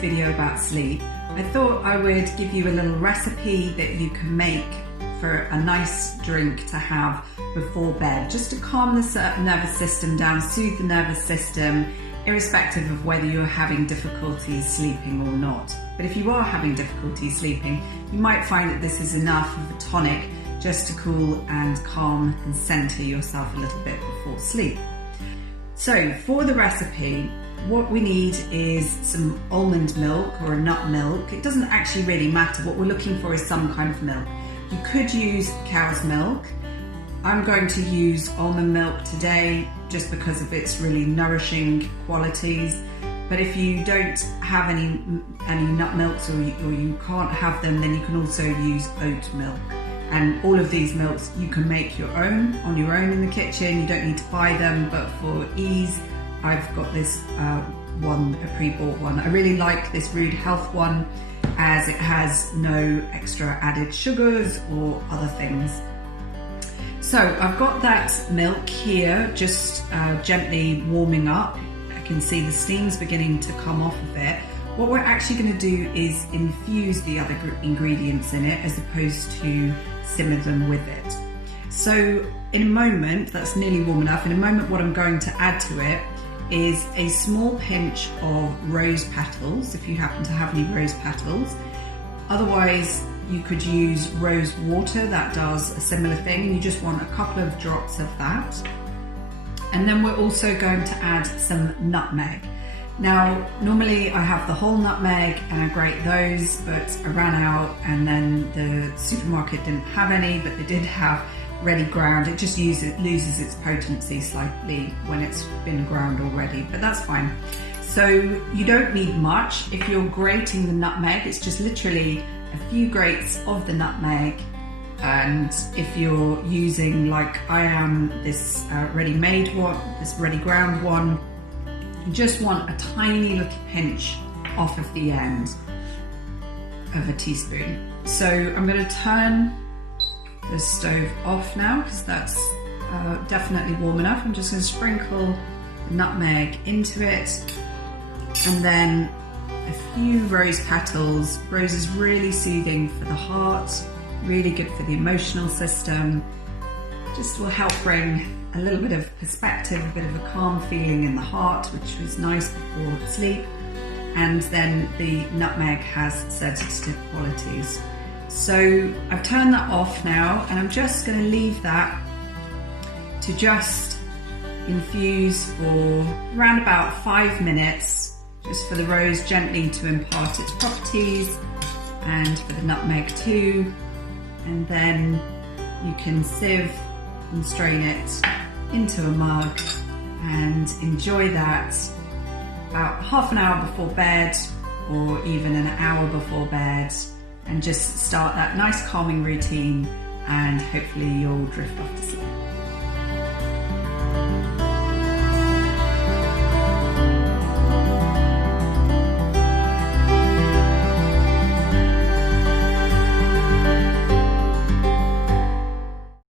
video about sleep, I thought I would give you a little recipe that you can make for a nice drink to have before bed, just to calm the nervous system down, soothe the nervous system, irrespective of whether you're having difficulties sleeping or not. But if you are having difficulty sleeping, you might find that this is enough of a tonic just to cool and calm and center yourself a little bit before sleep. So for the recipe, what we need is some almond milk or a nut milk. It doesn't actually really matter. What we're looking for is some kind of milk. You could use cow's milk. I'm going to use almond milk today just because of its really nourishing qualities. But if you don't have any nut milks or you can't have them, then you can also use oat milk. And all of these milks you can make on your own in the kitchen. You don't need to buy them, but for ease, I've got this one, a pre-bought one. I really like this Rude Health one as it has no extra added sugars or other things. So I've got that milk here just gently warming up. I can see the steam's beginning to come off of it. What we're actually going to do is infuse the other ingredients in it as opposed to simmer them with it. So in a moment, that's nearly warm enough, in a moment what I'm going to add to it is a small pinch of rose petals, if you happen to have any rose petals. Otherwise, you could use rose water, that does a similar thing, and you just want a couple of drops of that. And then we're also going to add some nutmeg. Now, normally I have the whole nutmeg and I grate those, but I ran out and then the supermarket didn't have any, but they did have ready ground. It just loses its potency slightly when it's been ground already, but that's fine. So you don't need much. If you're grating the nutmeg, it's just literally a few grates of the nutmeg. And if you're using, like I am, this ready-made one, this ready ground one, you just want a tiny little pinch off of the end of a teaspoon. So I'm going to turn the stove off now because that's definitely warm enough. I'm just going to sprinkle the nutmeg into it and then a few rose petals. Rose is really soothing for the heart, really good for the emotional system. Just will help bring a little bit of perspective, a bit of a calm feeling in the heart, which was nice before sleep. And then the nutmeg has sedative qualities. So I've turned that off now and I'm just going to leave that to just infuse for around about 5 minutes, just for the rose gently to impart its properties and for the nutmeg too. And then you can sieve and strain it into a mug and enjoy that about half an hour before bed or even an hour before bed, and just start that nice calming routine and hopefully you'll drift off to sleep.